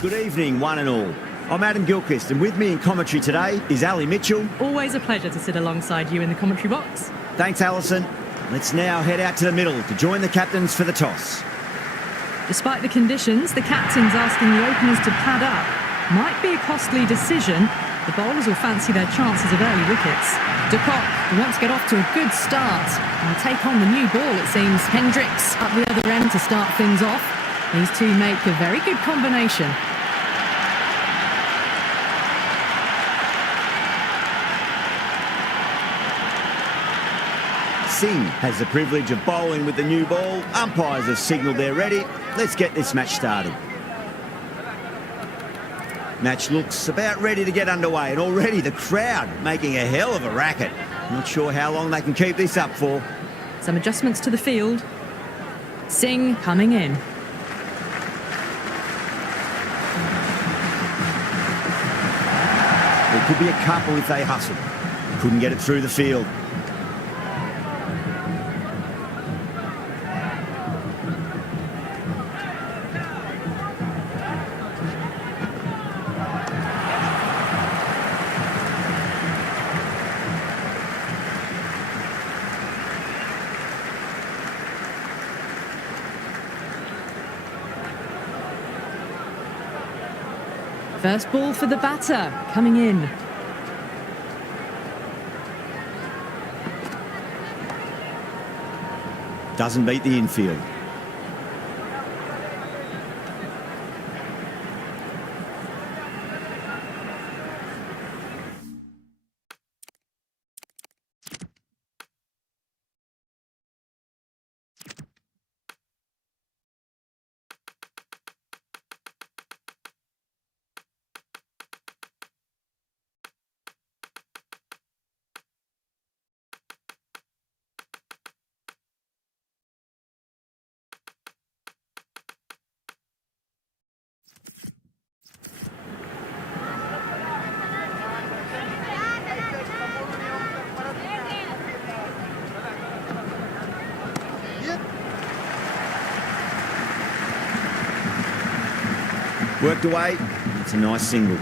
Good evening, one and all. I'm Adam Gilchrist, and with me in commentary today is Ali Mitchell. Always a pleasure to sit alongside you in the commentary box. Thanks, Alison. Let's now head out to the middle to join the captains for the toss. Despite the conditions, the captain's asking the openers to pad up. Might be a costly decision. The bowlers will fancy their chances of early wickets. De Kock wants to get off to a good start and take on the new ball, it seems. Hendricks up the other end to start things off. These two make a very good combination. Singh has the privilege of bowling with the new ball. Umpires have signalled they're ready. Let's get this match started. Match looks about ready to get underway, and already the crowd making a hell of a racket. Not sure how long they can keep this up for. Some adjustments to the field. Singh coming in. There could be a couple if they hustle. Couldn't get it through the field. First ball for the batter, coming in. Doesn't beat the infield. Worked away. It's a nice single.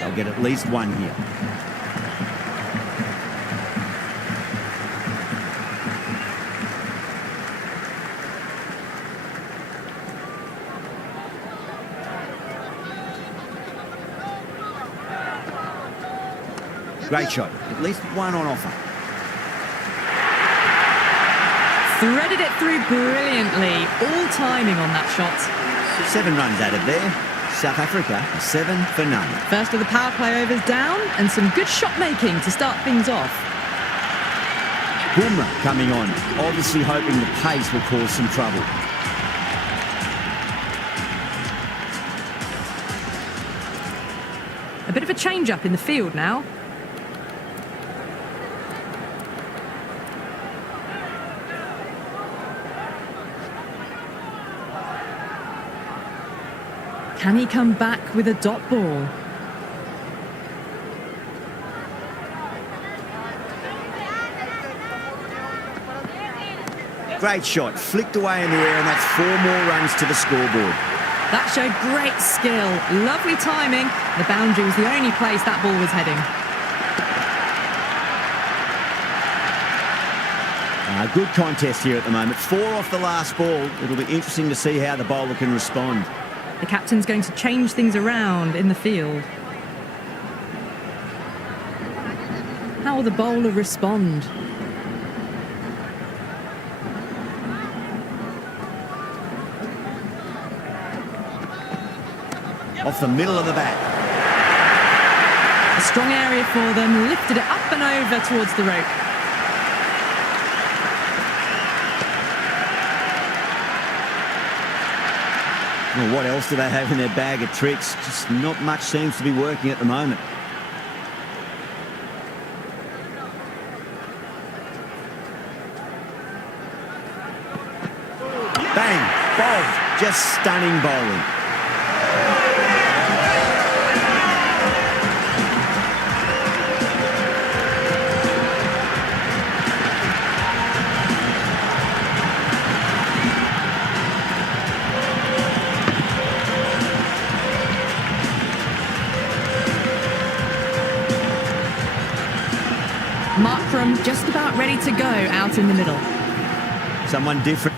They'll get at least one here. Great shot. At least one on offer. Threaded it through brilliantly. All timing on that shot. 7 runs added there. South Africa, 7 for none. First of the power play overs down, and some good shot making to start things off. Bumrah coming on, obviously hoping the pace will cause some trouble. A bit of a change up in the field now. Can he come back with a dot ball? Great shot, flicked away in the air, and that's 4 more runs to the scoreboard. That showed great skill, lovely timing. The boundary was the only place that ball was heading. Good contest here at the moment. 4 off the last ball. It'll be interesting to see how the bowler can respond. The captain's going to change things around in the field. How will the bowler respond? Off the middle of the bat. A strong area for them, lifted it up and over towards the rope. Well, what else do they have in their bag of tricks? Just not much seems to be working at the moment. Bang! Bobbed. Just stunning bowling. Markram just about ready to go out in the middle. Someone different.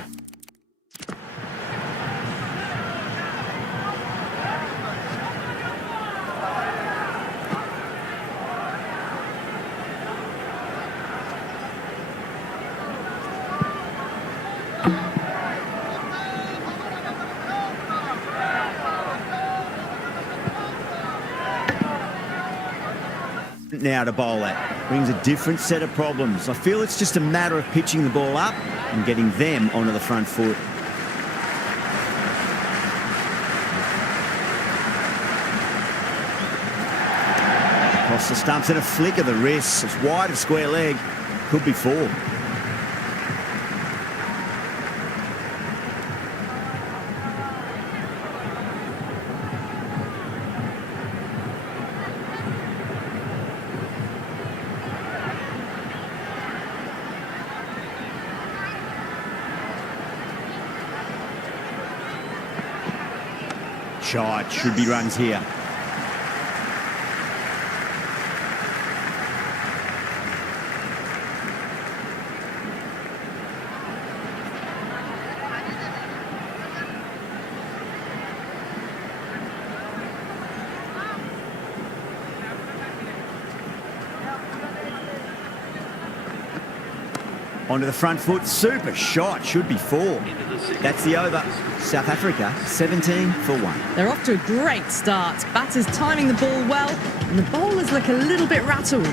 Now to bowl at brings a different set of problems. I feel it's just a matter of pitching the ball up and getting them onto the front foot. Across the stumps and a flick of the wrists. It's wide of square leg. Could be four. Shot, should be runs here. Onto the front foot, super shot, should be four. That's the over. South Africa, 17 for 1. They're off to a great start. Batters timing the ball well, and the bowlers look a little bit rattled.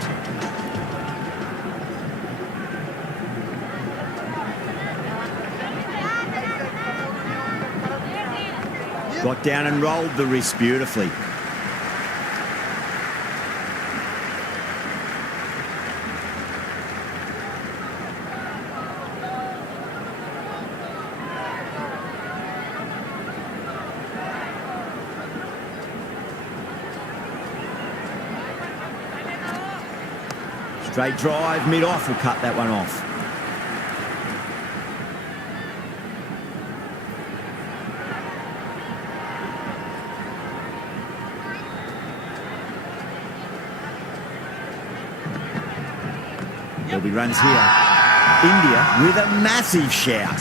Got down and rolled the wrist beautifully. Straight drive, mid-off will cut that one off. There'll be runs here. India with a massive shout.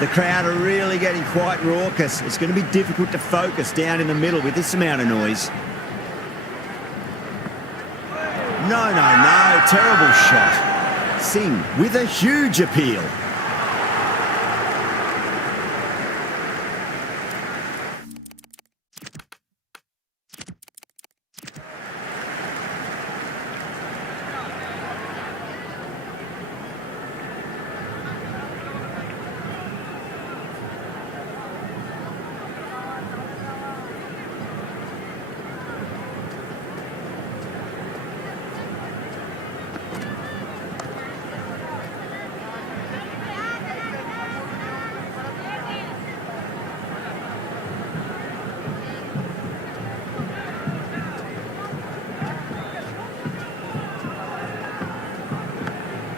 The crowd are really getting quite raucous. It's going to be difficult to focus down in the middle with this amount of noise. No, terrible shot. Singh with a huge appeal.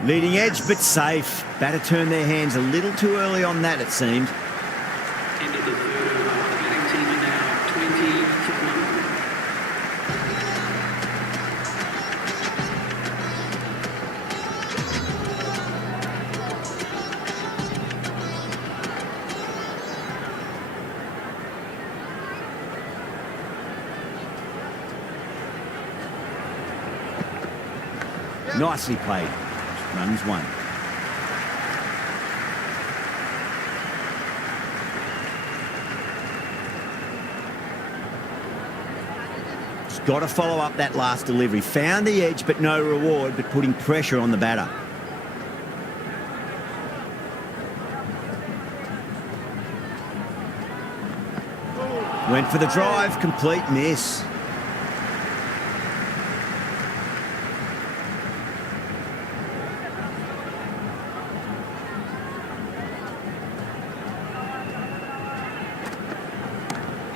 Leading edge, but safe. Batter turned their hands a little too early on that, it seemed. End of the third over. The batting team are now 20 for 1. Nicely played. Runs 1. Just got to follow up that last delivery. Found the edge, but no reward, but putting pressure on the batter. Went for the drive, complete miss.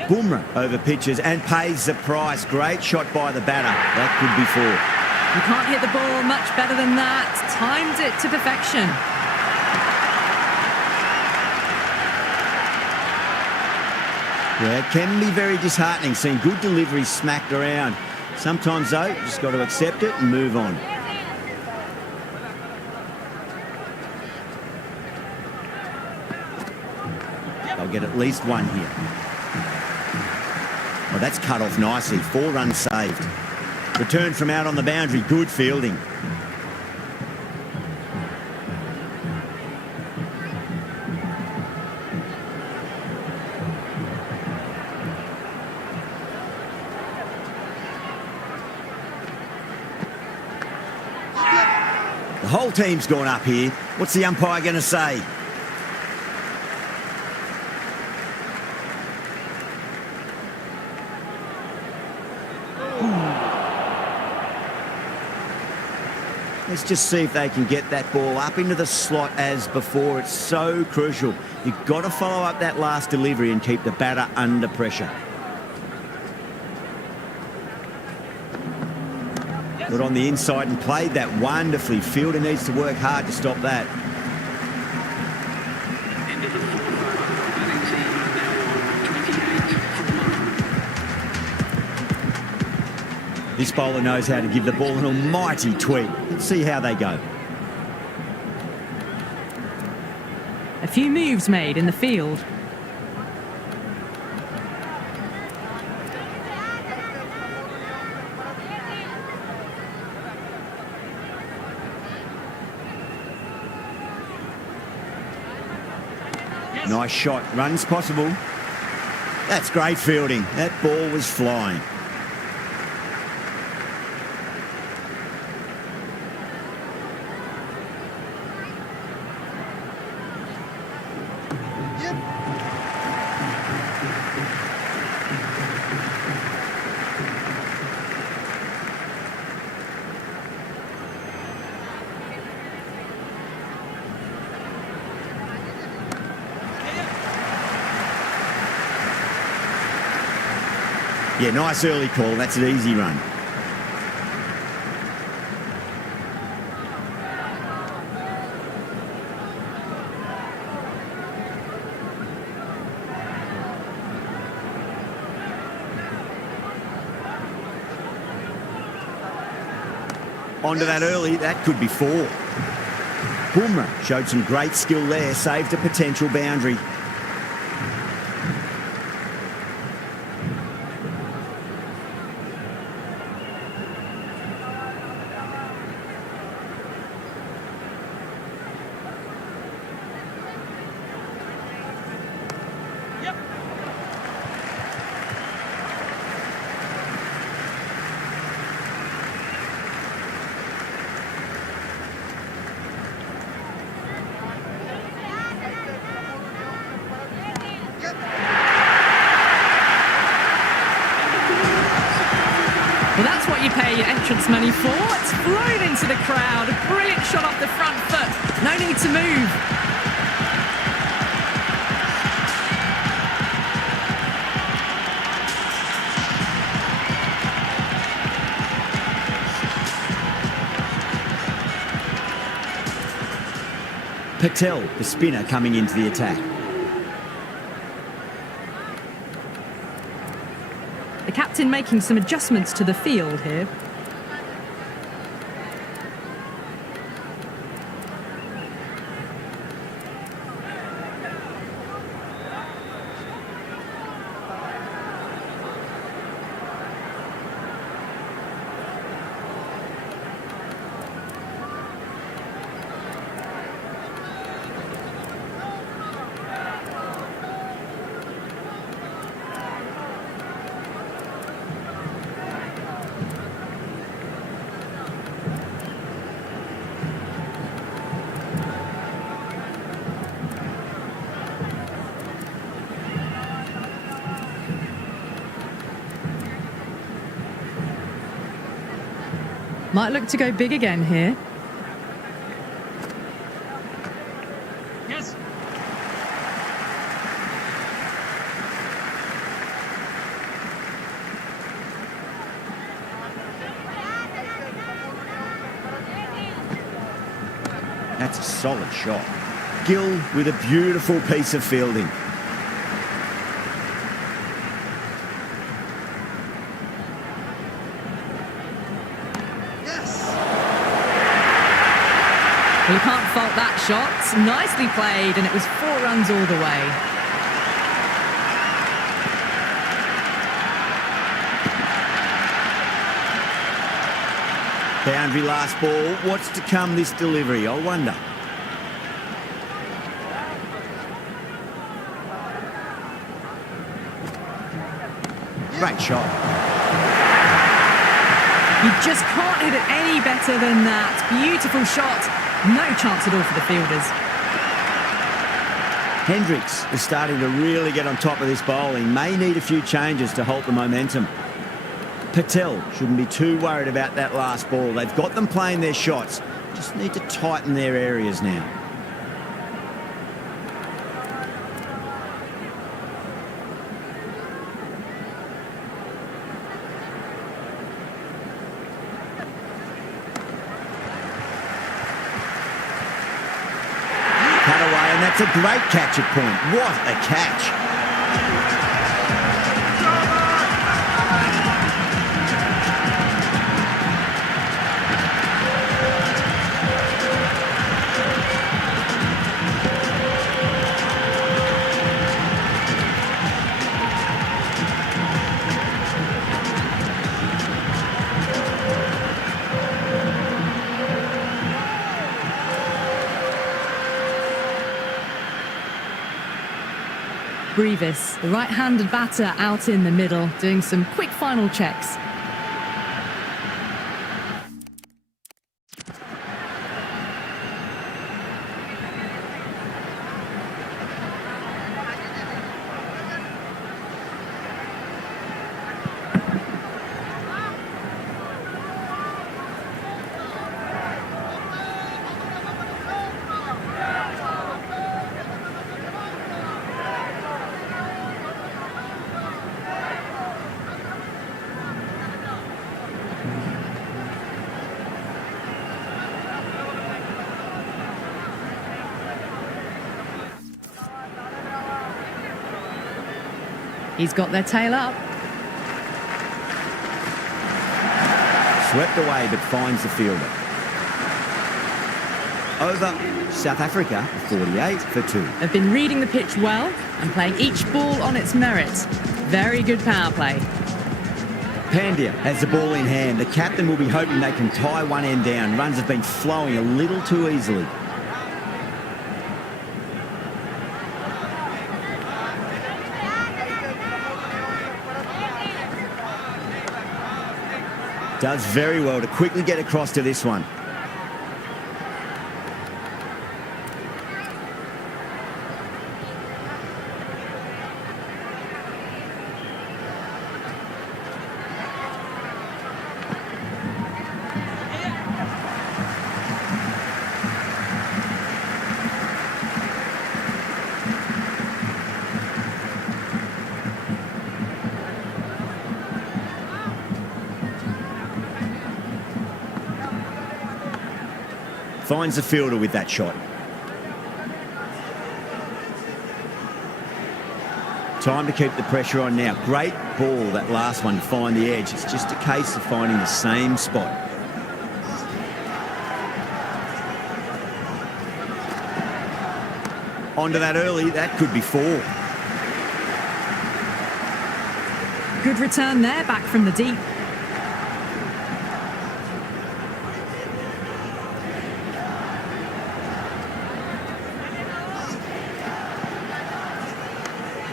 Bumrah over pitches and pays the price. Great shot by the batter. That could be 4. You can't hit the ball much better than that. Timed it to perfection. Yeah, it can be very disheartening seeing good deliveries smacked around. Sometimes, though, you just got to accept it and move on. They'll get at least one here. Well, that's cut off nicely. 4 runs saved. Return from out on the boundary. Good fielding. The whole team's gone up here. What's the umpire going to say? Let's just see if they can get that ball up into the slot as before. It's so crucial. You've got to follow up that last delivery and keep the batter under pressure. Got on the inside and played that wonderfully. Fielder needs to work hard to stop that. End of the fourth over. Batting team now on 28 for 1. This bowler knows how to give the ball an almighty tweak. Let's see how they go. A few moves made in the field. Nice shot. Runs possible. That's great fielding. That ball was flying. Yeah, nice early call. That's an easy run. Onto that early. That could be 4. Bumrah showed some great skill there. Saved a potential boundary. Well, that's what you pay your entrance money for. It's flown into the crowd. A brilliant shot off the front foot. No need to move. Patel, the spinner, coming into the attack. The captain making some adjustments to the field here. Might look to go big again here. Yes. That's a solid shot. Gill with a beautiful piece of fielding. Well, you can't fault that shot. Nicely played, and it was 4 runs all the way. Boundary last ball. What's to come this delivery, I wonder. Great shot. You just can't hit it any better than that. Beautiful shot. No chance at all for the fielders. Hendricks is starting to really get on top of this bowling. May need a few changes to halt the momentum. Patel shouldn't be too worried about that last ball. They've got them playing their shots. Just need to tighten their areas now. It's a great catch at point. What a catch. Brevis, the right-handed batter, out in the middle, doing some quick final checks. He's got their tail up. Swept away but finds the fielder. Over South Africa, 48 for 2. They've been reading the pitch well and playing each ball on its merits. Very good power play. Pandya has the ball in hand. The captain will be hoping they can tie one end down. Runs have been flowing a little too easily. Does very well to quickly get across to this one. Finds the fielder with that shot. Time to keep the pressure on now. Great ball, that last one, to find the edge. It's just a case of finding the same spot. Onto that early, that could be 4. Good return there, back from the deep.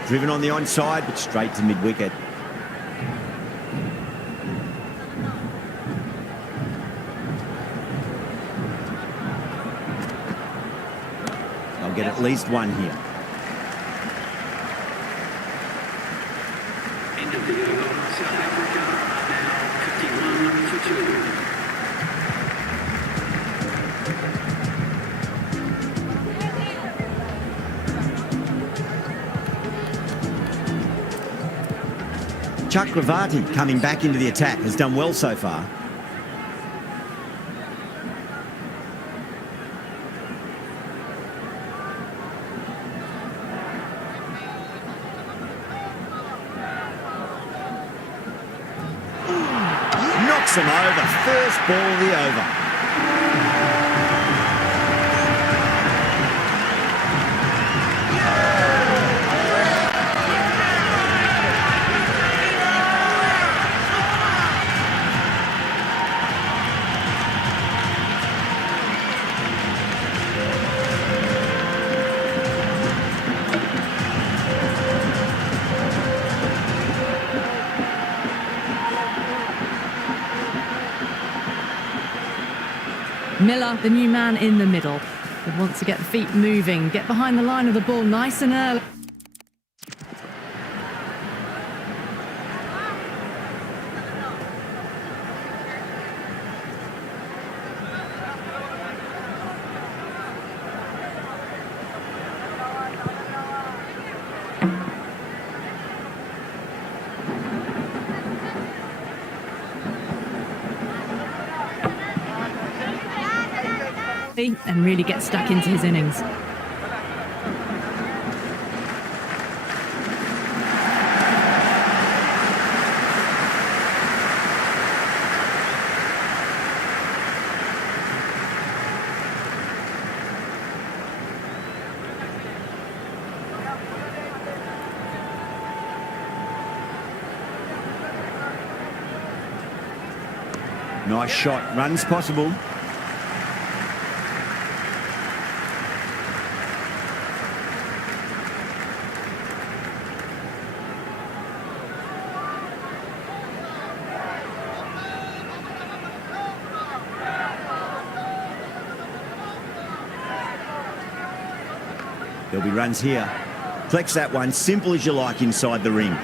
Driven on the onside, but straight to mid-wicket. They'll get at least one here. End of the over. South Africa are now 51 for 2. Chakravarti coming back into the attack has done well so far. Knocks him over. First ball of the over. Miller, the new man in the middle, would want to get the feet moving, get behind the line of the ball nice and early. And really get stuck into his innings. Nice shot, runs possible. There'll be runs here. Flex that one, simple as you like inside the ring.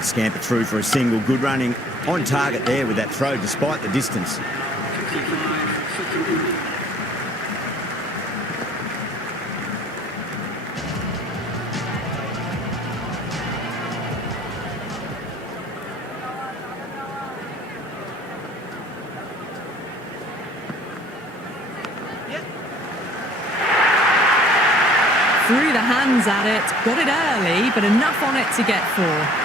Scamper through for a single. Good running on target there with that throw despite the distance. 55 for Karubi. Threw the hands at it, got it early, but enough on it to get 4.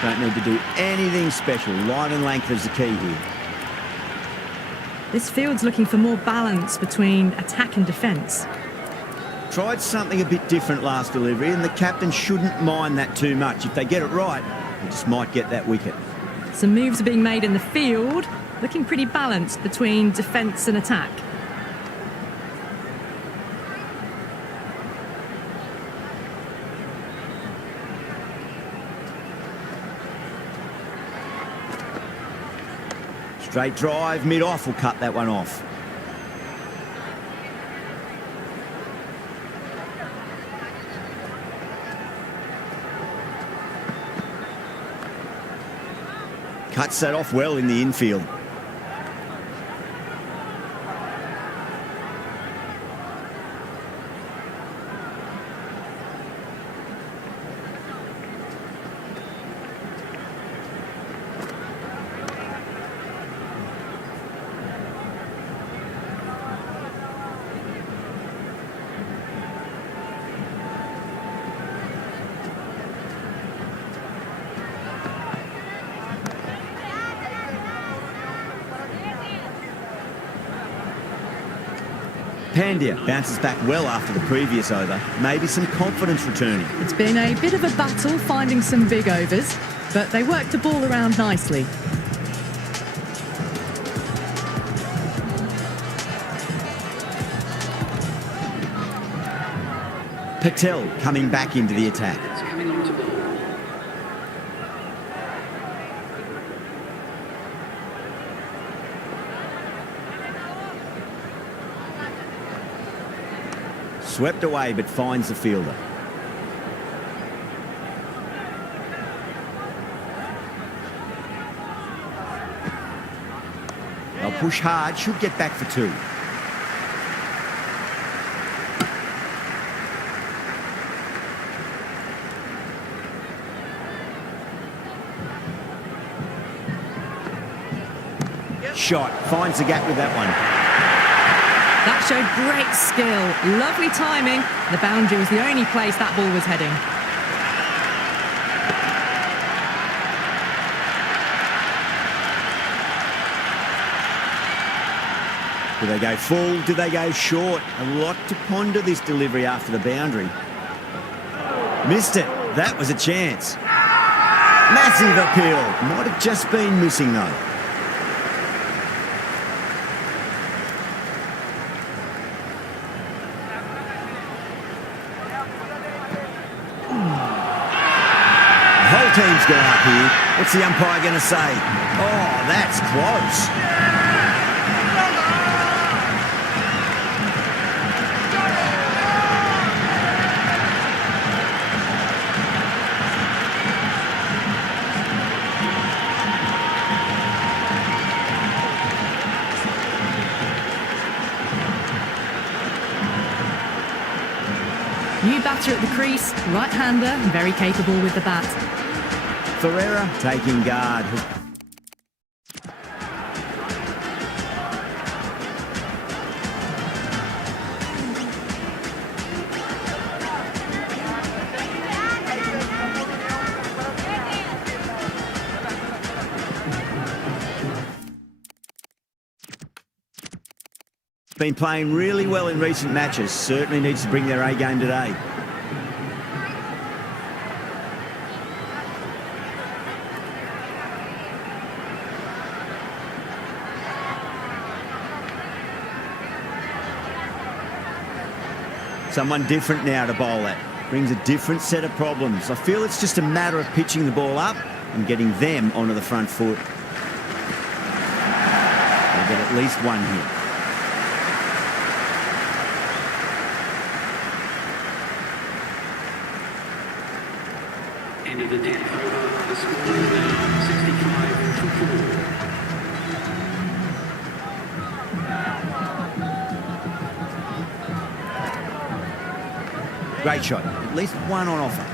Don't need to do anything special. Line and length is the key here. This field's looking for more balance between attack and defence. Tried something a bit different last delivery, and the captain shouldn't mind that too much. If they get it right, they just might get that wicket. Some moves are being made in the field, looking pretty balanced between defence and attack. Straight drive, mid-off will cut that one off. Cuts that off well in the infield. Pandya bounces back well after the previous over. Maybe some confidence returning. It's been a bit of a battle finding some big overs, but they worked the ball around nicely. Patel coming back into the attack. It's coming on to ball. Swept away, but finds the fielder. They'll push hard, should get back for 2. Shot, finds the gap with that one. That showed great skill, lovely timing. The boundary was the only place that ball was heading. Do they go full? Do they go short? A lot to ponder this delivery after the boundary. Missed it. That was a chance. Massive appeal. Might have just been missing though. The whole team's gone up here. What's the umpire going to say? Oh, that's close. New batter at the crease, right-hander, very capable with the bat. Ferreira taking guard. Been playing really well in recent matches. Certainly needs to bring their A game today. Someone different now to bowl at. Brings a different set of problems. I feel it's just a matter of pitching the ball up and getting them onto the front foot. They'll get at least one hit. End of the 10th over. The score is now 65 for 4. Great shot. At least one on offer.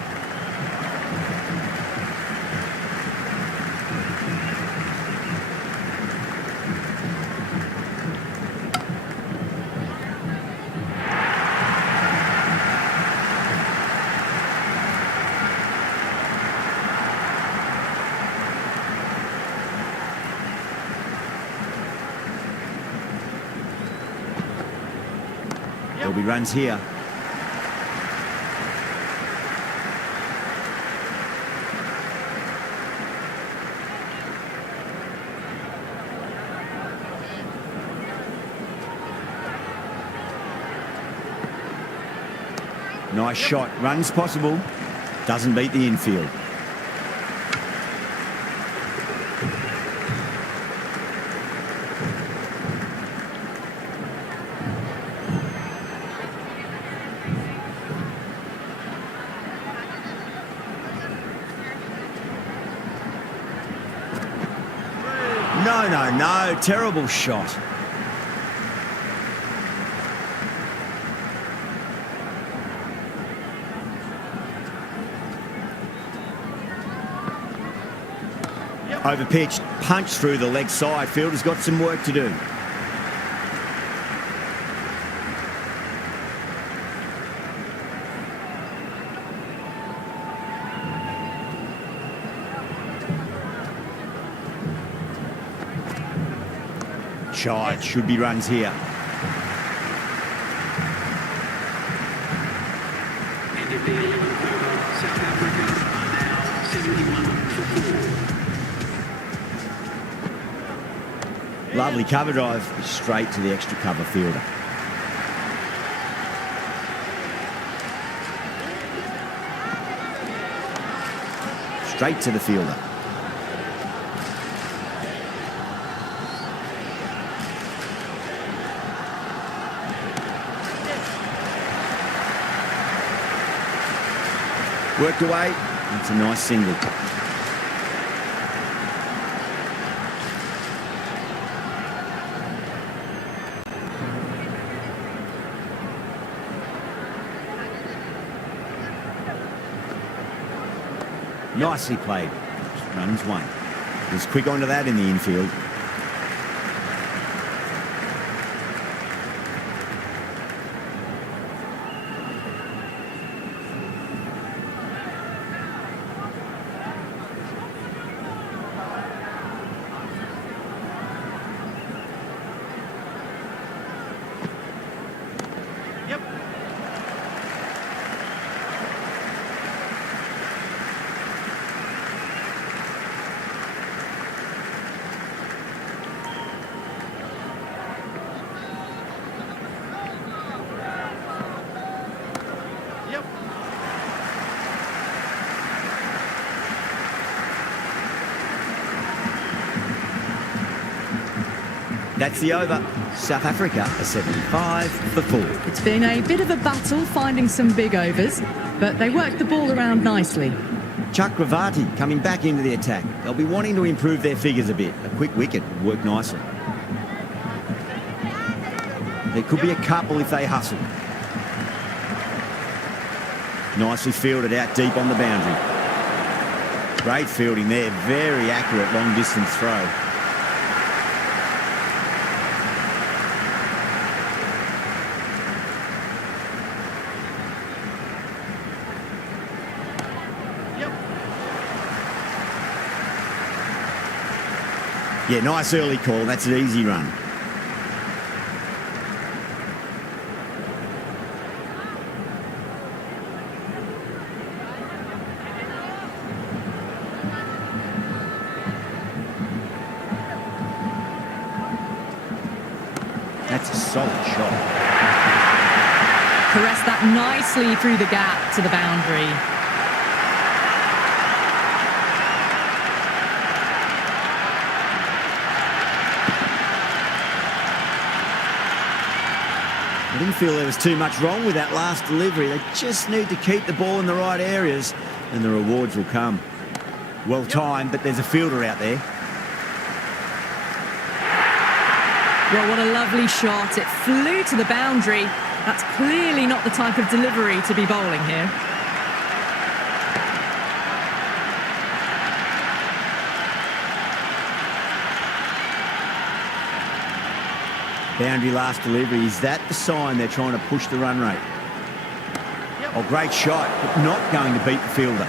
There'll be runs here. Nice shot. Runs possible. Doesn't beat the infield. No. Terrible shot. Overpitched, punched through the leg side. Fielder's got some work to do. Shot, should be runs here. End of the 11th over. South Africa are now 71 for 4. Lovely cover drive, straight to the extra cover fielder. Straight to the fielder. Worked away. It's a nice single. Nicely played. Runs one. Was quick onto that in the infield. That's the over. South Africa are 75 for 4. It's been a bit of a battle finding some big overs, but they worked the ball around nicely. Chakravarti coming back into the attack. They'll be wanting to improve their figures a bit. A quick wicket would work nicely. There could be a couple if they hustle. Nicely fielded out deep on the boundary. Great fielding there. Very accurate long distance throw. Yeah, nice early call. That's an easy run. That's a solid shot. Caressed that nicely through the gap to the boundary. I didn't feel there was too much wrong with that last delivery. They just need to keep the ball in the right areas and the rewards will come. Well timed, but there's a fielder out there. Well, what a lovely shot. It flew to the boundary. That's clearly not the type of delivery to be bowling here. Boundary last delivery. Is that the sign they're trying to push the run rate? Oh, great shot, but not going to beat the fielder.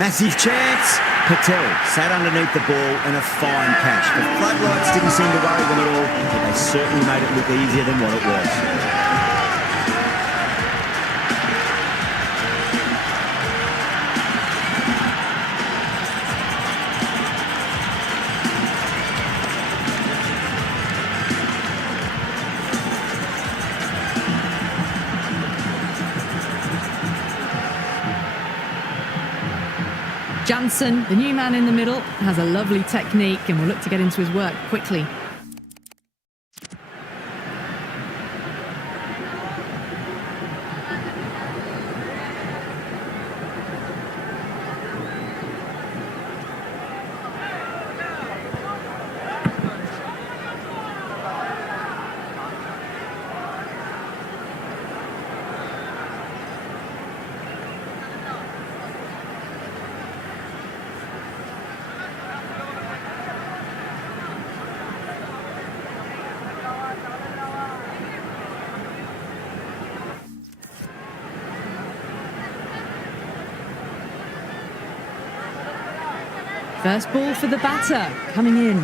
Massive chance. Patel sat underneath the ball and a fine catch. The floodlights didn't seem to worry them at all, but they certainly made it look easier than what it was. Jansen, the new man in the middle, has a lovely technique and will look to get into his work quickly. First ball for the batter, coming in.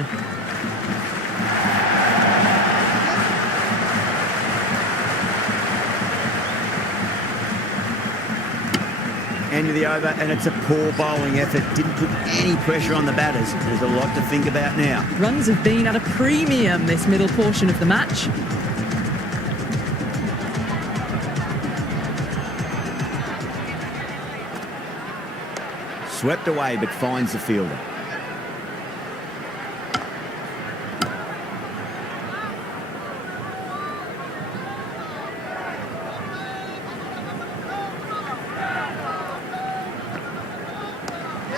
End of the over, and it's a poor bowling effort. Didn't put any pressure on the batters. There's a lot to think about now. Runs have been at a premium this middle portion of the match. Swept away, but finds the fielder.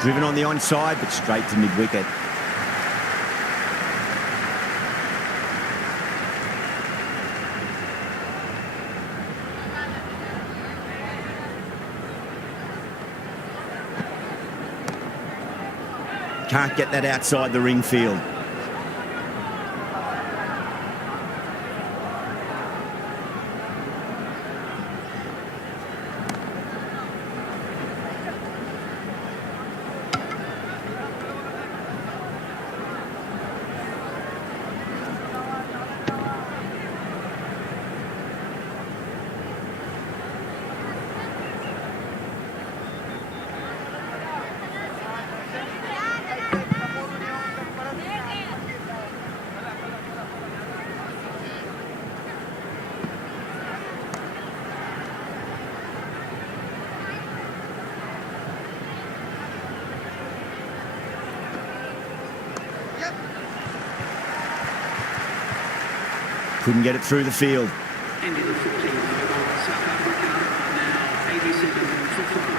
Driven on the onside, but straight to mid-wicket. Can't get that outside the ring field. Couldn't get it through the field. End of the 14th over. South Africa are now 87 for 5.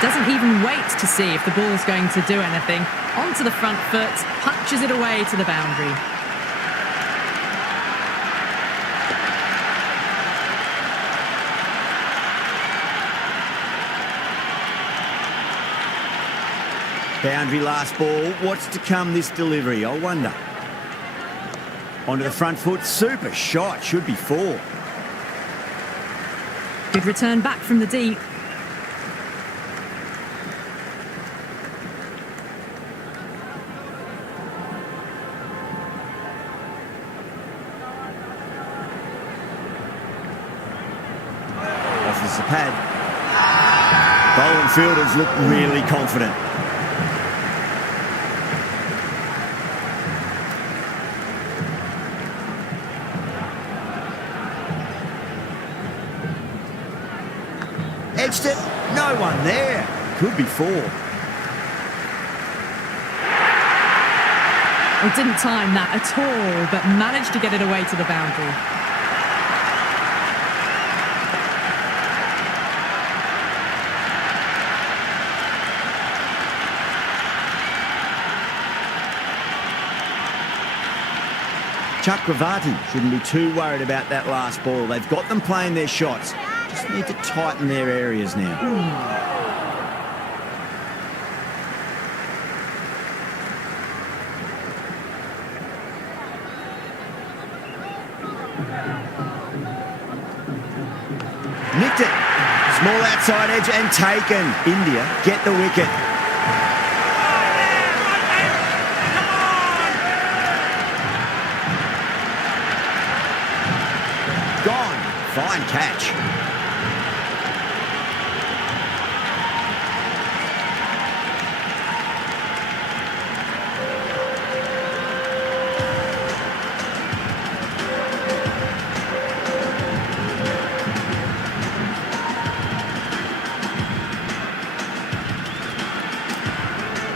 Doesn't even wait to see if the ball's going to do anything. Onto the front foot, punches it away to the boundary. Boundary last ball. What's to come this delivery, I wonder. Onto the front foot. Super shot. Should be 4. Good return back from the deep. Offers the pad. Bowling fielders look really confident. Edged it. No one there. Could be 4. Well, didn't time that at all, but managed to get it away to the boundary. Chakravarti shouldn't be too worried about that last ball. They've got them playing their shots. Just need to tighten their areas now. Nicked it. Small outside edge and taken. India get the wicket. Gone. Fine catch.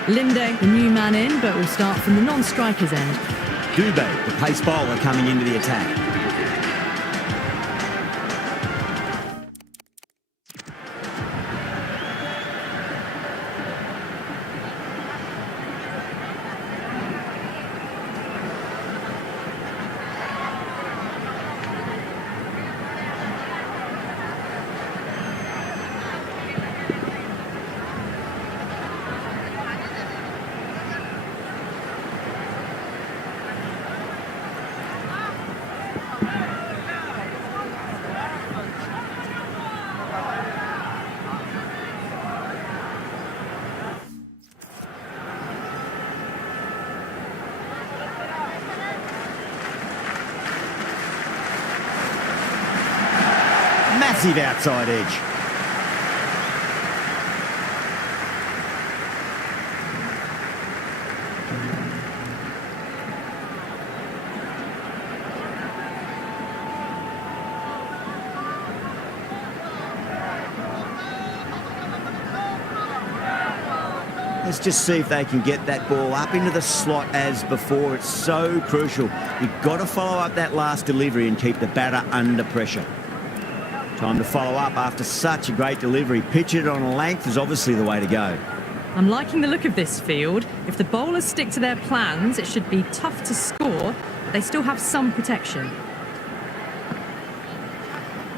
Linde, the new man in, but will start from the non-striker's end. Dubé, the pace bowler, coming into the attack. Massive outside edge. Let's just see if they can get that ball up into the slot as before. It's so crucial. You've got to follow up that last delivery and keep the batter under pressure. Time to follow up after such a great delivery. Pitch it on a length is obviously the way to go. I'm liking the look of this field. If the bowlers stick to their plans, it should be tough to score, but they still have some protection.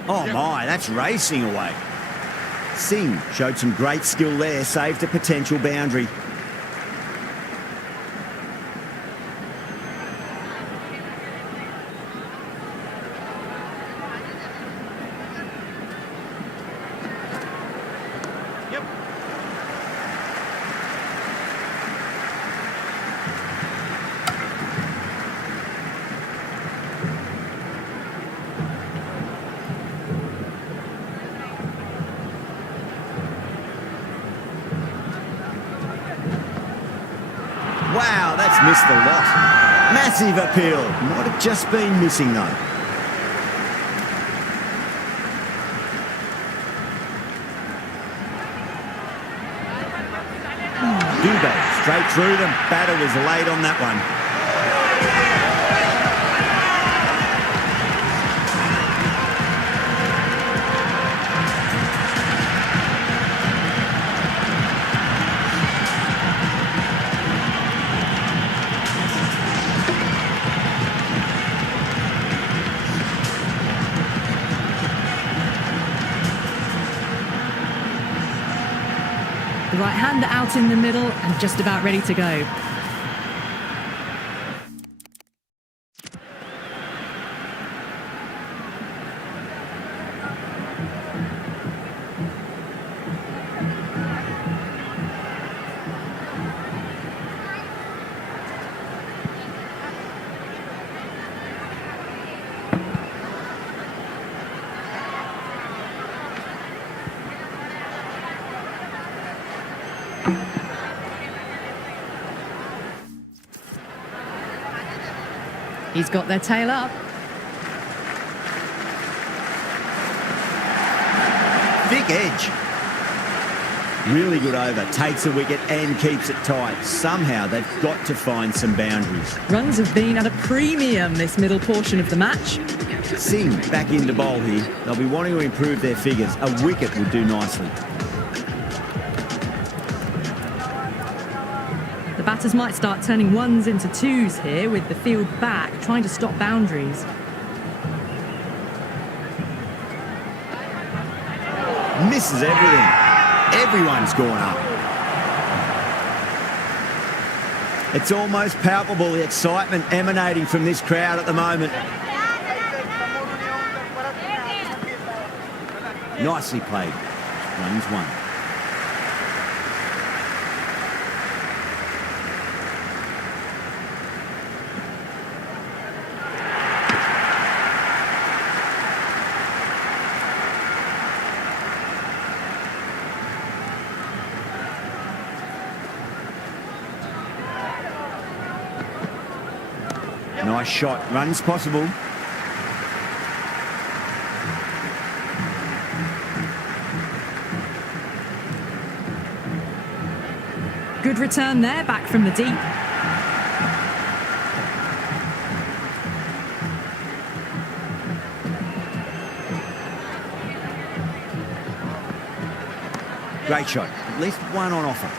Oh my, that's racing away. Singh showed some great skill there, saved a potential boundary. Wow, that's missed the lot. Massive appeal. Might have just been missing though. Dubé straight through them. Batter was late on that one. The right-hander out in the middle and just about ready to go. He's got their tail up. Thick edge. Really good over. Takes a wicket and keeps it tight. Somehow they've got to find some boundaries. Runs have been at a premium this middle portion of the match. Singh back into bowl here. They'll be wanting to improve their figures. A wicket would do nicely. The batters might start turning ones into twos here with the field back, trying to stop boundaries. Misses everything. Everyone's gone up. It's almost palpable, the excitement emanating from this crowd at the moment. Nicely played. Runs one. Nice shot. Runs possible. Good return there, back from the deep. Great shot. At least one on offer.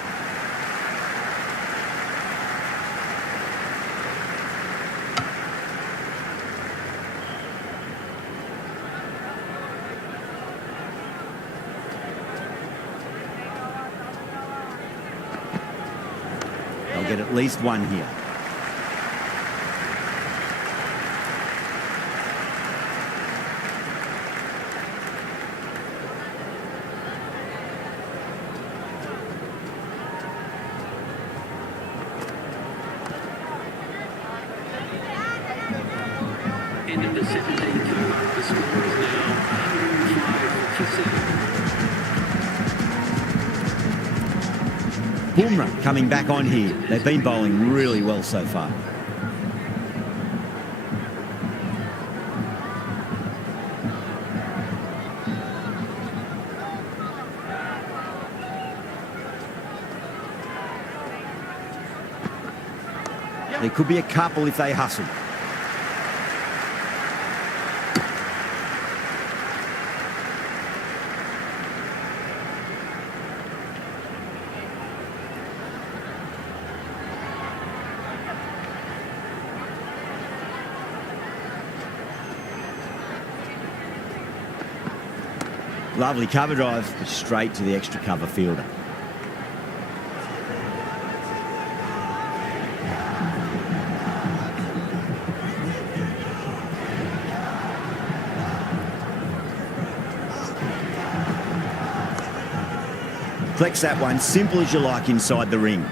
Get at least one here. End of the 17th over. The score is now 105 for 7. Bumrah coming back on here. They've been bowling really well so far. There could be a couple if they hustle. Lovely cover drive, straight to the extra cover fielder. Flex that one, simple as you like inside the ring.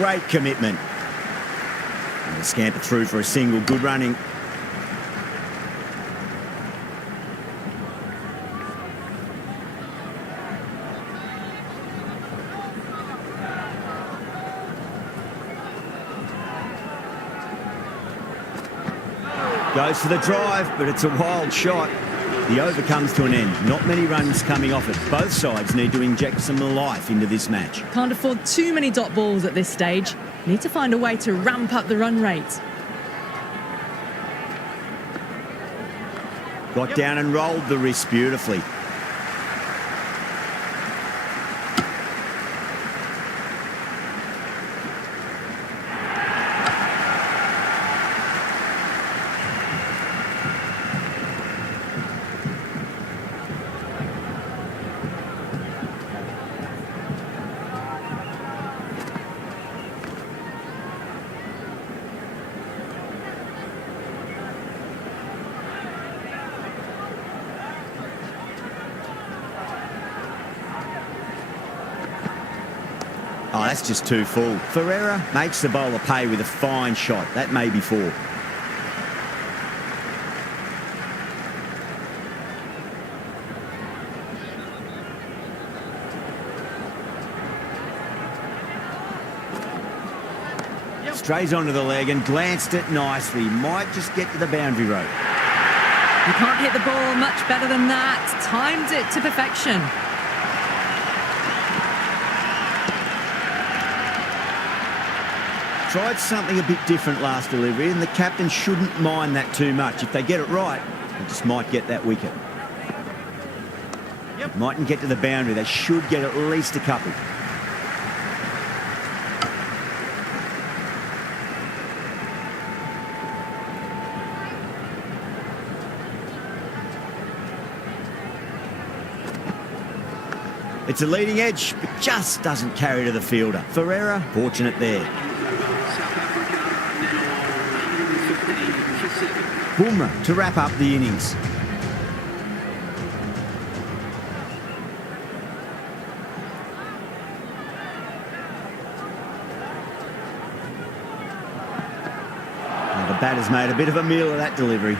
Great commitment. And the scamper through for a single. Good running. Goes for the drive, but it's a wild shot. The over comes to an end. Not many runs coming off it. Both sides need to inject some life into this match. Can't afford too many dot balls at this stage. Need to find a way to ramp up the run rate. Got down and rolled the wrist beautifully. Oh, that's just too full. Ferreira makes the bowler pay with a fine shot. That may be four. Strays onto the leg and glanced it nicely. Might just get to the boundary rope. You can't hit the ball much better than that. Timed it to perfection. Tried something a bit different last delivery, and the captain shouldn't mind that too much. If they get it right, they just might get that wicket. Mightn't get to the boundary. They should get at least a couple. It's a leading edge, but just doesn't carry to the fielder. Ferreira, fortunate there. Bumrah to wrap up the innings. Now the batter's made a bit of a meal of that delivery.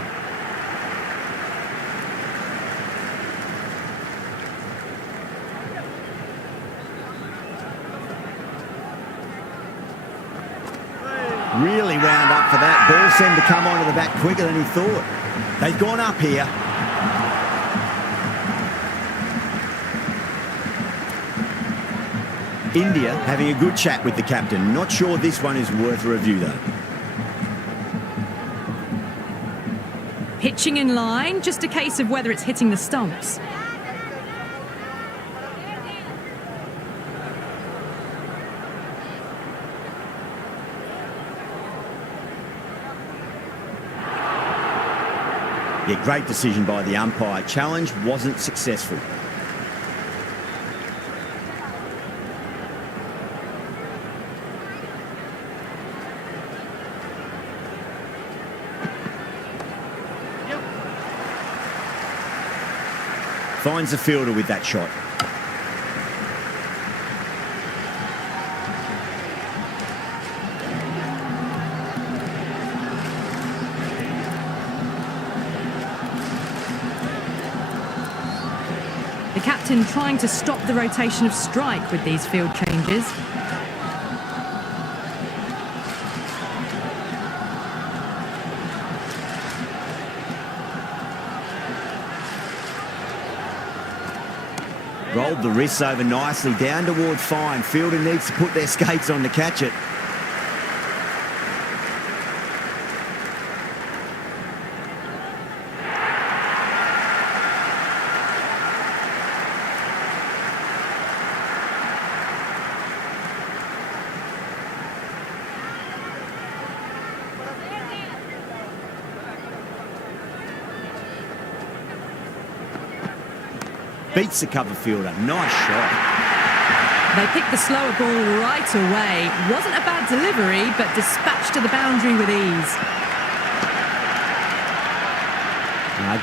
Really wound up for that. Ball seemed to come onto the bat quicker than he thought. They've gone up here. India having a good chat with the captain. Not sure this one is worth a review, though. Pitching in line, just a case of whether it's hitting the stumps. Yeah, great decision by the umpire. Challenge wasn't successful. Finds the fielder with that shot. The captain trying to stop the rotation of strike with these field changes. Rolled the wrists over nicely, down toward fine. Fielder needs to put their skates on to catch it. Beats the cover fielder. Nice shot. They picked the slower ball right away. Wasn't a bad delivery, but dispatched to the boundary with ease.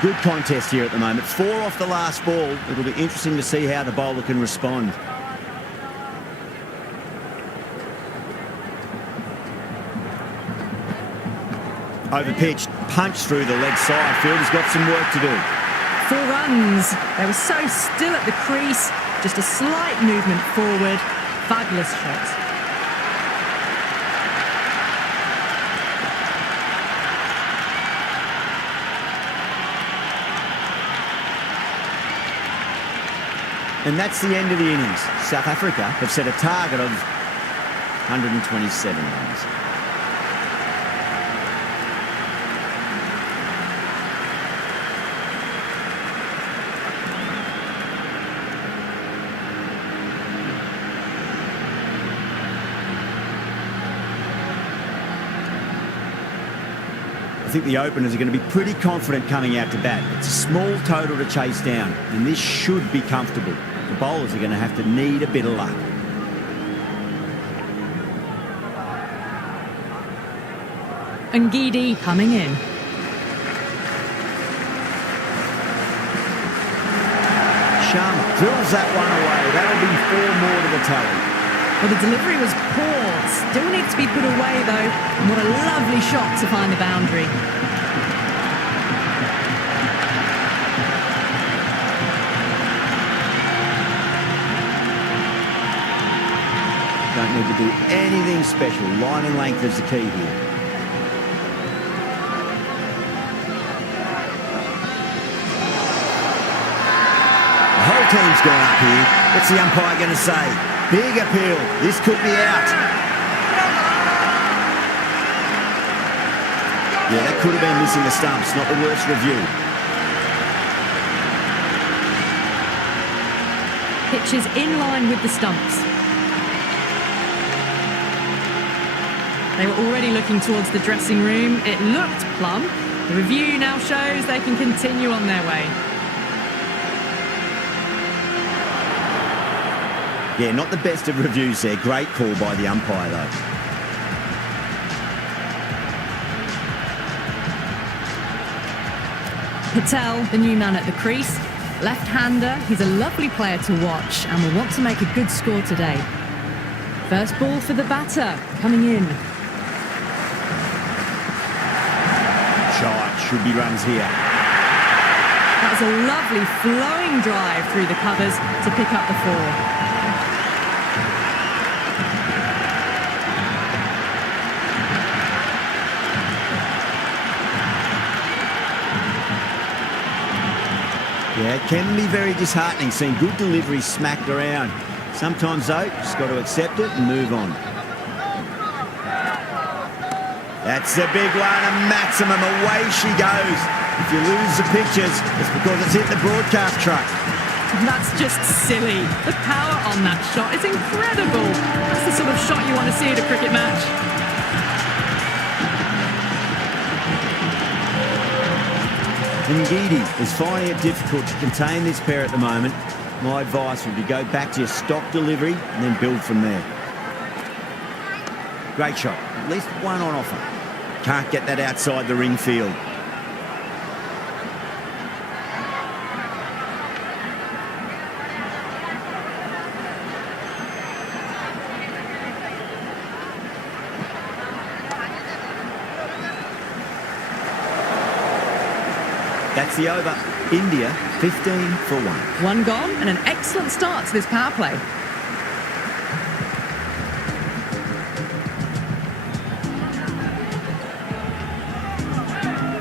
Good contest here at the moment. 4 off the last ball. It'll be interesting to see how the bowler can respond. Over pitch, punch through the leg side. Fielder's got some work to do. 4 runs. They were so still at the crease. Just a slight movement forward. Fabulous shot. And that's the end of the innings. South Africa have set a target of 127 runs. I think the openers are going to be pretty confident coming out to bat. It's a small total to chase down, and this should be comfortable. The bowlers are going to have to need a bit of luck. And Ngidi coming in. Sharma drills that one away. That'll be 4 more to the tally. Well, the delivery was poor. Still needs to be put away, though. And what a lovely shot to find the boundary. Don't need to do anything special. Line and length is the key here. The whole team's gone up here. What's the umpire going to say? Big appeal. This could be out. Yeah, that could have been missing the stumps. Not the worst review. Pitches in line with the stumps. They were already looking towards the dressing room. It looked plumb. The review now shows they can continue on their way. Yeah, not the best of reviews there. Great call by the umpire, though. Patel, the new man at the crease. Left-hander, he's a lovely player to watch and will want to make a good score today. First ball for the batter, coming in. Shot, should be runs here. That was a lovely flowing drive through the covers to pick up the 4. Yeah, it can be very disheartening seeing good delivery smacked around. Sometimes, though, just got to accept it and move on. That's a big one, a maximum. Away she goes. If you lose the pictures, it's because it's hit the broadcast truck. That's just silly. The power on that shot is incredible. That's the sort of shot you want to see at a cricket match. Ngidi is finding it difficult to contain this pair at the moment. My advice would be go back to your stock delivery and then build from there. Great shot. At least one on offer. Can't get that outside the ring field. That's the over. India 15 for 1. 1 gone and an excellent start to this power play.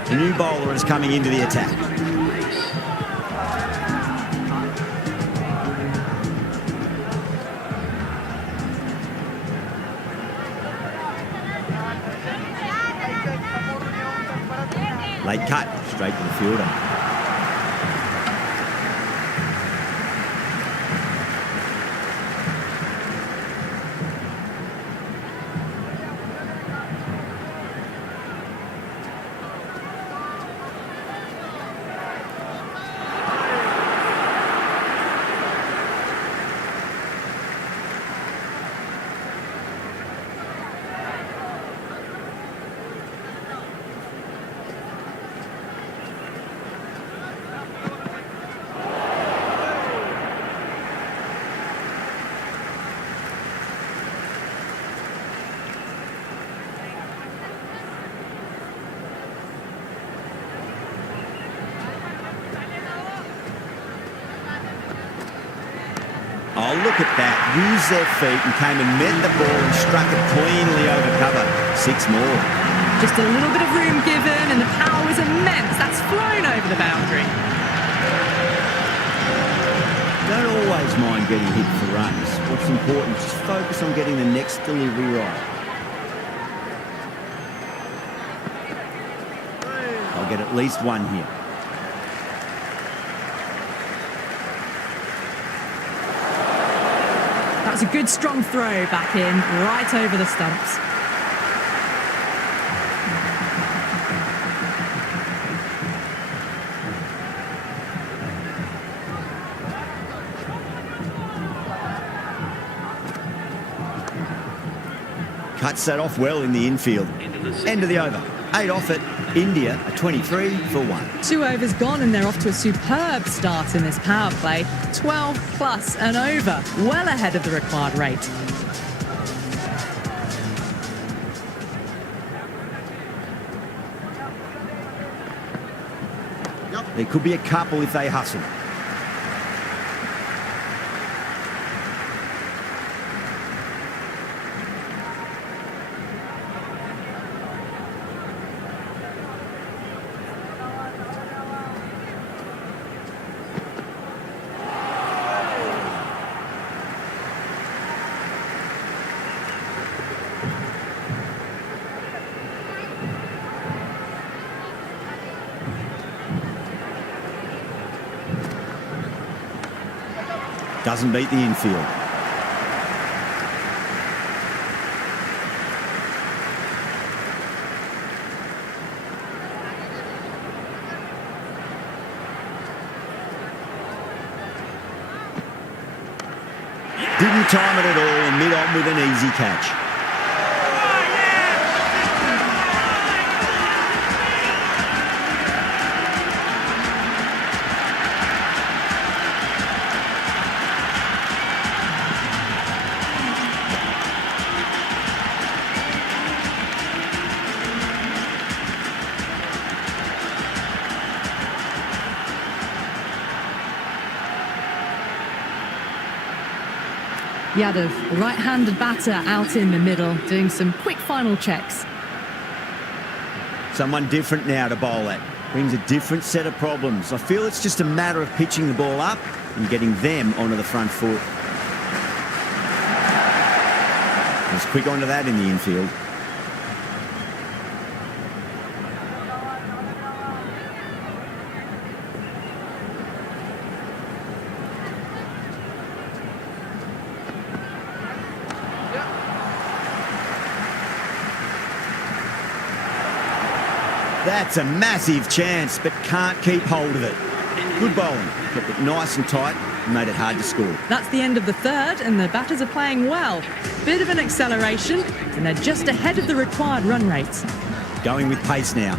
The new bowler is coming into the attack. Late cut, straight to the fielder. Oh, look at that. Used their feet and came and met the ball and struck it cleanly over cover. 6 more. Just a little bit of room given and the power was immense. That's flown over the boundary. Don't always mind getting hit for runs. What's important is just focus on getting the next delivery right. I'll get at least one here. That was a good strong throw back in, right over the stumps. Cuts that off well in the infield. End of the over. 8 off it. India are 23 for 1. 2 overs gone and they're off to a superb start in this power play. 12 plus and over, well ahead of the required rate. There could be a couple if they hustle. Doesn't beat the infield. Didn't time it at all and mid-on with an easy catch. Yadav, the right-handed batter out in the middle, doing some quick final checks. Someone different now to bowl at. Brings a different set of problems. I feel it's just a matter of pitching the ball up and getting them onto the front foot. Just quick onto that in the infield. That's a massive chance, but can't keep hold of it. Good bowling, kept it nice and tight and made it hard to score. That's the end of the third, and the batters are playing well. Bit of an acceleration, and they're just ahead of the required run rates. Going with pace now.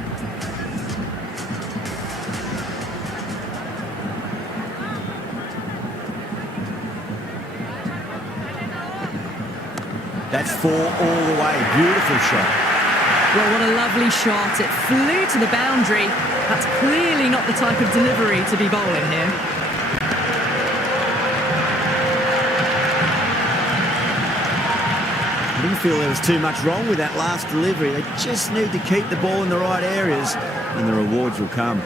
That's 4 all the way. Beautiful shot. Well, what a lovely shot. It flew to the boundary. That's clearly not the type of delivery to be bowling here. I didn't feel there was too much wrong with that last delivery. They just need to keep the ball in the right areas and the rewards will come.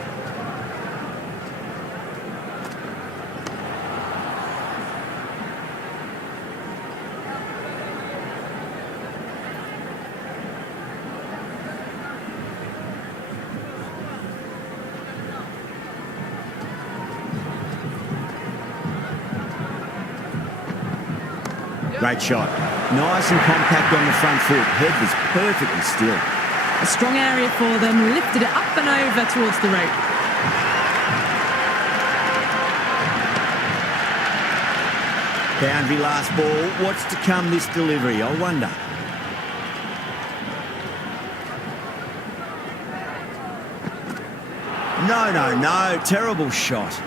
Great shot. Nice and compact on the front foot. Head was perfectly still. A strong area for them. Lifted it up and over towards the rope. Boundary last ball. What's to come this delivery? I wonder. No. Terrible shot.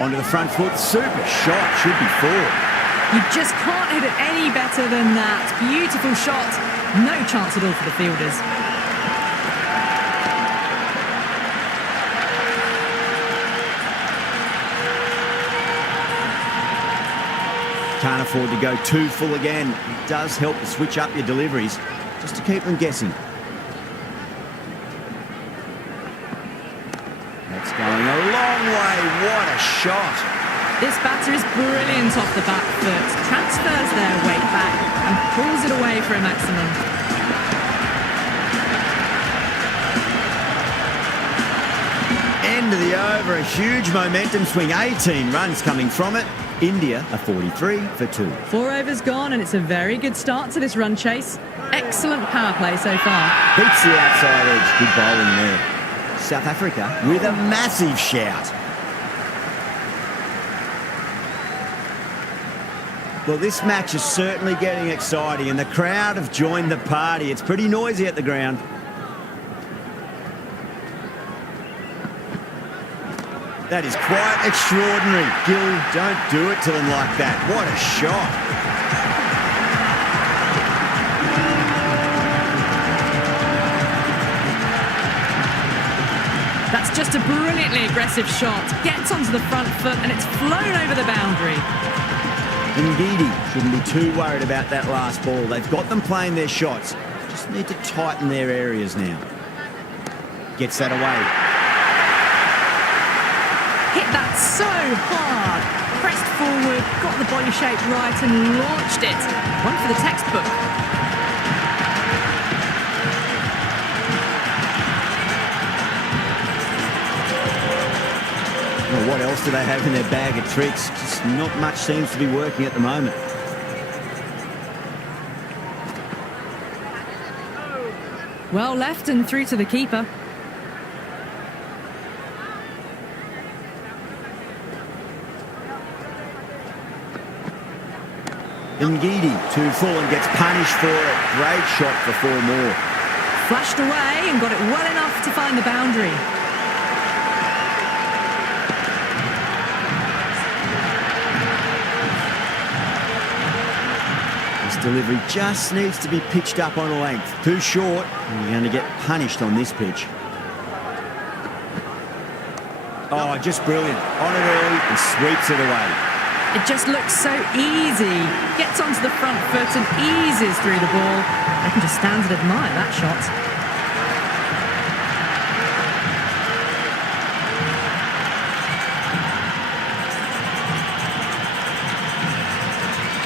Onto the front foot, super shot, should be 4. You just can't hit it any better than that. Beautiful shot. No chance at all for the fielders. Can't afford to go too full again. It does help to switch up your deliveries just to keep them guessing. That's going a long way. What a shot. This batter is brilliant off the back foot, transfers their weight back and pulls it away for a maximum. End of the over, a huge momentum swing, 18 runs coming from it. India are 43 for 2. 4 overs gone and it's a very good start to this run chase. Excellent power play so far. Beats the outside edge, good bowling there. South Africa with a massive shout. Well, this match is certainly getting exciting and the crowd have joined the party. It's pretty noisy at the ground. That is quite extraordinary. Gill, don't do it to them like that. What a shot. That's just a brilliantly aggressive shot. Gets onto the front foot and it's flown over the boundary. Ngidi shouldn't be too worried about that last ball. They've got them playing their shots. Just need to tighten their areas now. Gets that away. Hit that so hard. Pressed forward, got the body shape right and launched it. One for the textbook. Well, what else do they have in their bag of tricks? Just not much seems to be working at the moment. Well left and through to the keeper. Ngidi too full and gets punished for it. Great shot for 4 more. Flashed away and got it well enough to find the boundary. This delivery just needs to be pitched up on a length. Too short, and you're going to get punished on this pitch. Oh, just brilliant. On it early and sweeps it away. It just looks so easy. Gets onto the front foot and eases through the ball. I can just stand and admire that shot.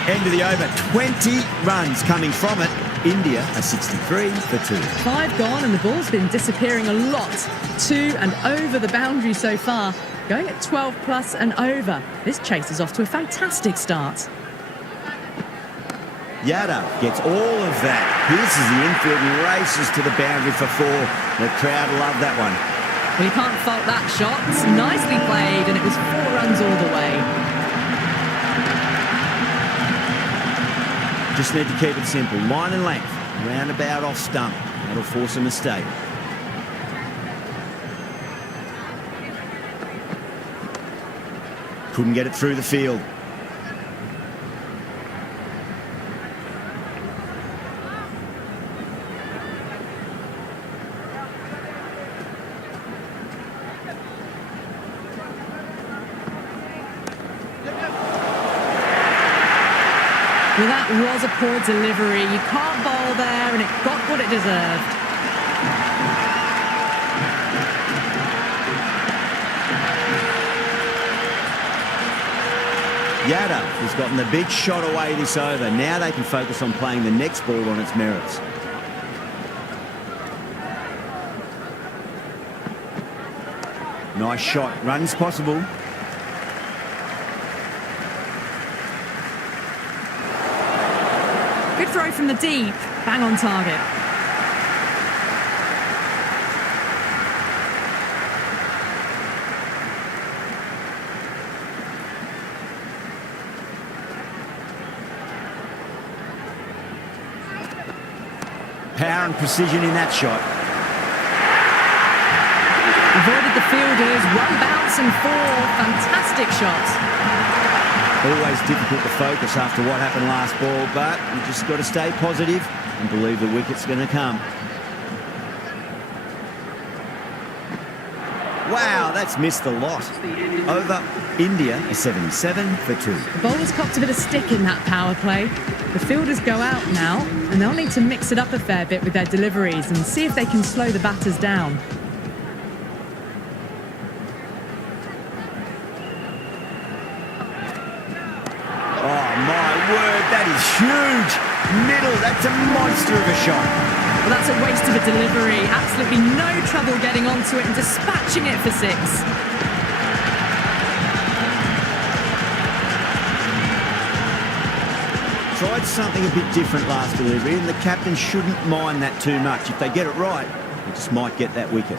End of the over, 20 runs coming from it. India are 63 for 2. 5 gone and the ball's been disappearing a lot. 2 and over the boundary so far. Going at 12 plus and over. This chase is off to a fantastic start. Yadav gets all of that. Pierces the infield and races to the boundary for 4. The crowd love that one. Well, you can't fault that shot. Nicely played and it was 4 runs all the way. Just need to keep it simple. Line and length. Roundabout off stump. That'll force a mistake. Couldn't get it through the field. Well, that was a poor delivery. You can't bowl there and it got what it deserved. Yadav has gotten the big shot away this over. Now they can focus on playing the next ball on its merits. Nice shot. Runs possible. Good throw from the deep. Bang on target. Power and precision in that shot. Avoided the fielders, 1 bounce and 4. Fantastic shot. Always difficult to focus after what happened last ball, but you just got to stay positive and believe the wicket's going to come. Wow, that's missed the lot. Over India, a 77 for 2. The bowlers copped a bit of stick in that power play. The fielders go out now, and they'll need to mix it up a fair bit with their deliveries and see if they can slow the batters down. Oh, my word, that is huge. Middle, that's a monster of a shot. Well, that's a waste of a delivery. Absolutely no trouble getting onto it and dispatching it for 6. Tried something a bit different last delivery, and the captain shouldn't mind that too much. If they get it right, they just might get that wicket.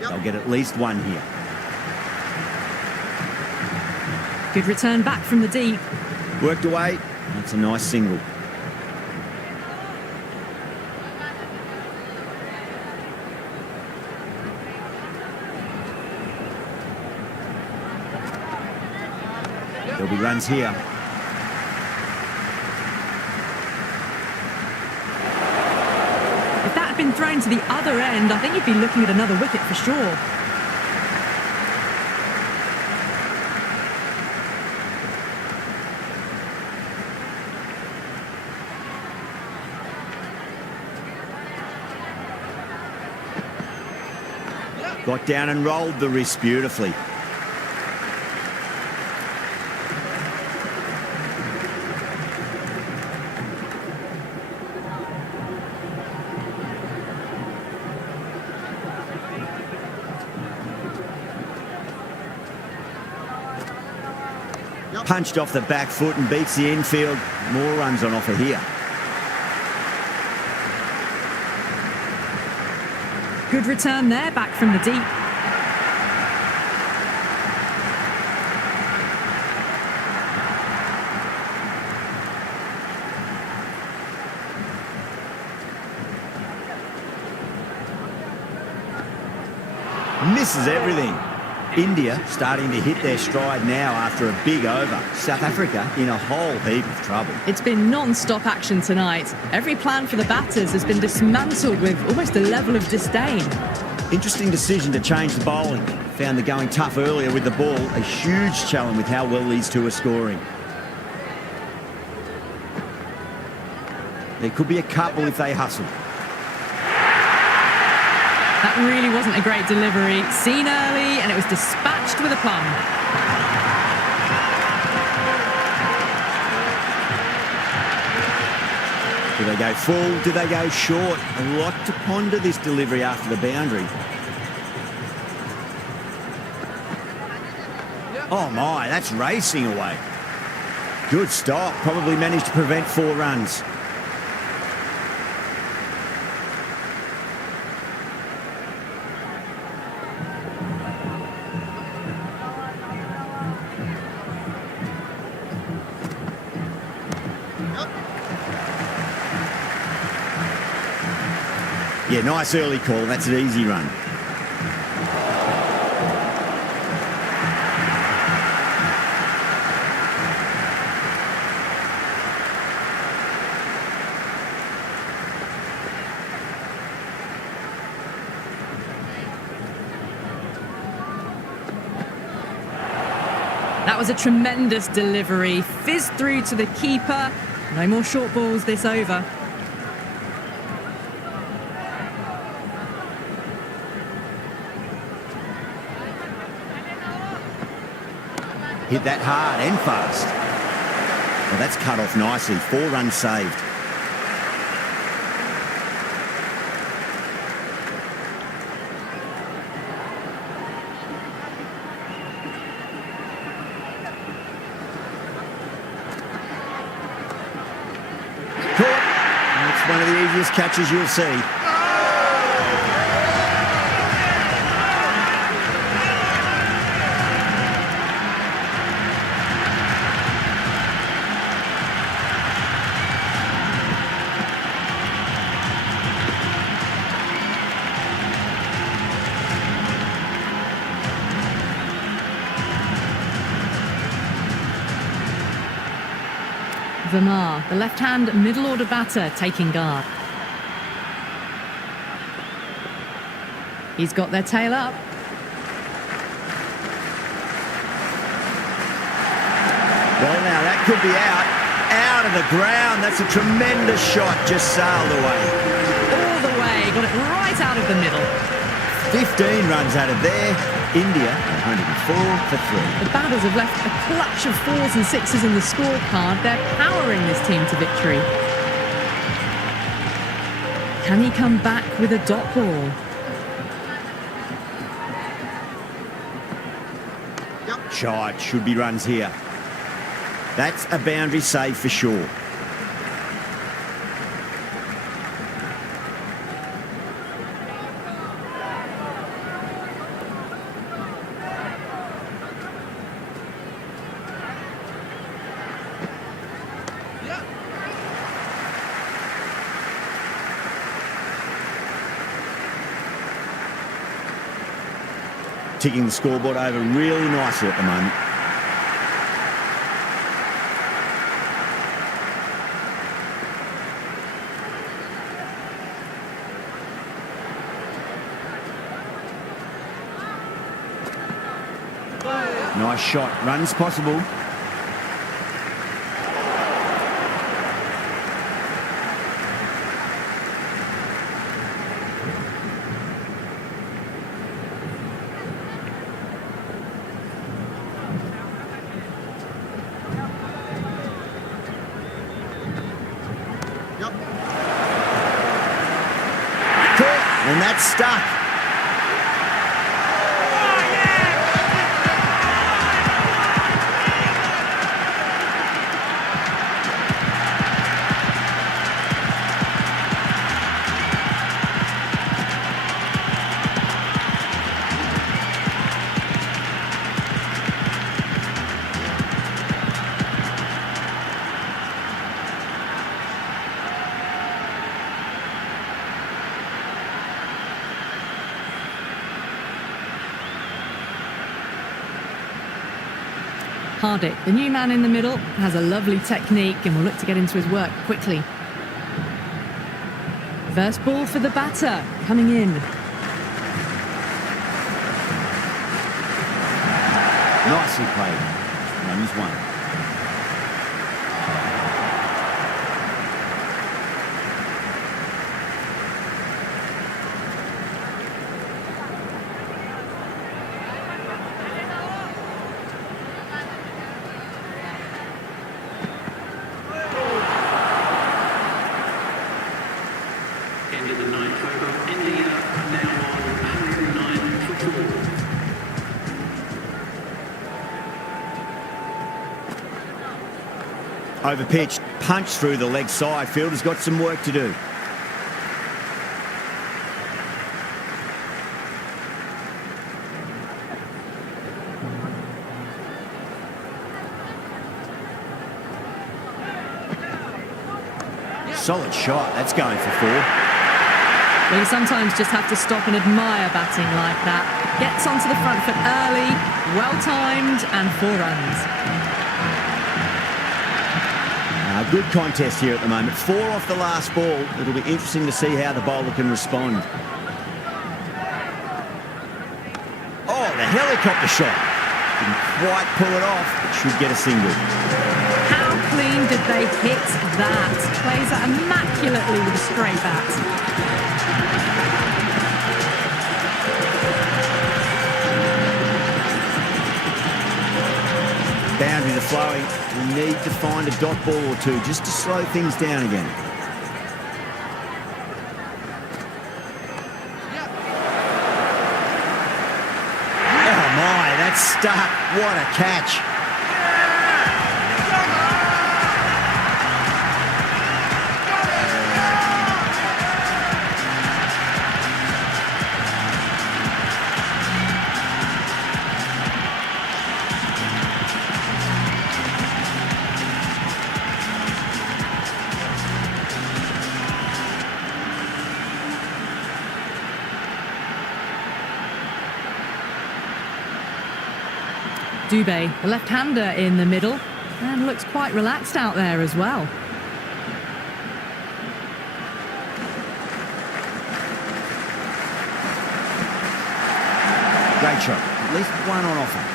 They'll get at least one here. Good return back from the deep. Worked away. That's a nice single. There'll be runs here. If that had been thrown to the other end, I think you'd be looking at another wicket for sure. Got down and rolled the wrist beautifully. Punched off the back foot and beats the infield. More runs on offer here. Good return there, back from the deep. Misses everything. India starting to hit their stride now after a big over. South Africa in a whole heap of trouble. It's been non-stop action tonight. Every plan for the batters has been dismantled with almost a level of disdain. Interesting decision to change the bowling. Found the going tough earlier with the ball. A huge challenge with how well these two are scoring. There could be a couple if they hustle. That really wasn't a great delivery. Seen early, and it was dispatched with aplomb. Do they go full? Do they go short? A lot to ponder this delivery after the boundary. Oh my, that's racing away. Good stop. Probably managed to prevent 4 runs. Yeah, nice early call. That's an easy run. That was a tremendous delivery. Fizzed through to the keeper. No more short balls this over. Hit that hard and fast. Well, that's cut off nicely. 4 runs saved. Caught. That's one of the easiest catches you'll see. Vermaar, the left-hand middle-order batter, taking guard. He's got their tail up. Well, now that could be out of the ground. That's a tremendous shot, just sailed away. All the way, got it right out of the middle. 15 runs out of there. India 104 for 3. The batters have left a clutch of 4s and 6s in the scorecard. They're powering this team to victory. Can he come back with a dot ball? Shot, should be runs here. That's a boundary save for sure. Ticking the scoreboard over really nicely at the moment. Nice shot. Runs possible. And that's stuck. Hardik, the new man in the middle, has a lovely technique and will look to get into his work quickly. First ball for the batter, coming in. Nicely played. Run is 1. End of the 9th over. India now on 109 for 4. Overpitched, punched through the leg side. Fielder's got some work to do. Solid shot. That's going for 4. Well, you sometimes just have to stop and admire batting like that. Gets onto the front foot early, well-timed, and 4 runs. Good contest here at the moment. 4 off the last ball. It'll be interesting to see how the bowler can respond. Oh, the helicopter shot. Didn't quite pull it off, but should get a single. How clean did they hit that? Plays that immaculately with a straight bat. Boundaries are flowing. We need to find a dot ball or 2 just to slow things down again. Oh my, that's stuck. What a catch. Dubé, the left-hander in the middle. And looks quite relaxed out there as well. Great shot. At least one on offer.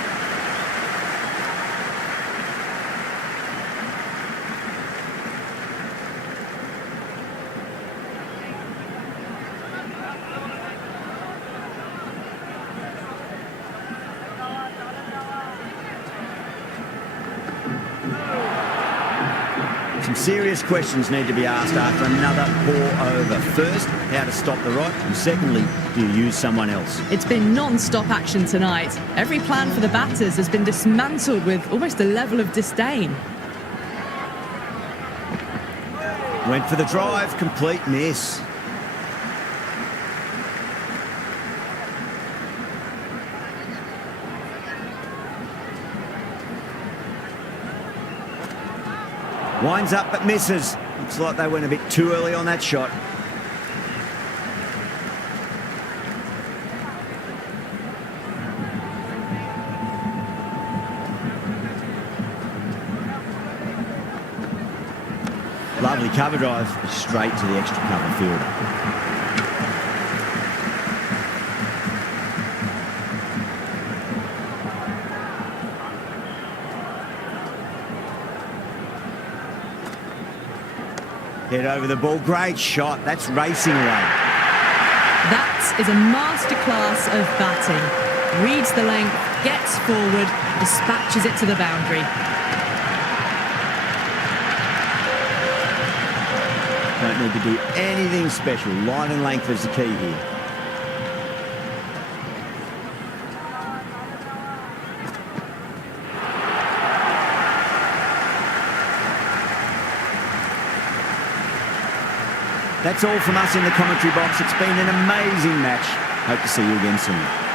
Some serious questions need to be asked after another poor over. First, how to stop the rot, and secondly, do you use someone else? It's been non-stop action tonight. Every plan for the batters has been dismantled with almost a level of disdain. Went for the drive, complete miss. Winds up but misses. Looks like they went a bit too early on that shot. Lovely cover drive, straight to the extra cover fielder. Head over the ball, great shot. That's racing away. That is a masterclass of batting. Reads the length, gets forward, dispatches it to the boundary. Don't need to do anything special. Line and length is the key here. That's all from us in the commentary box. It's been an amazing match. Hope to see you again soon.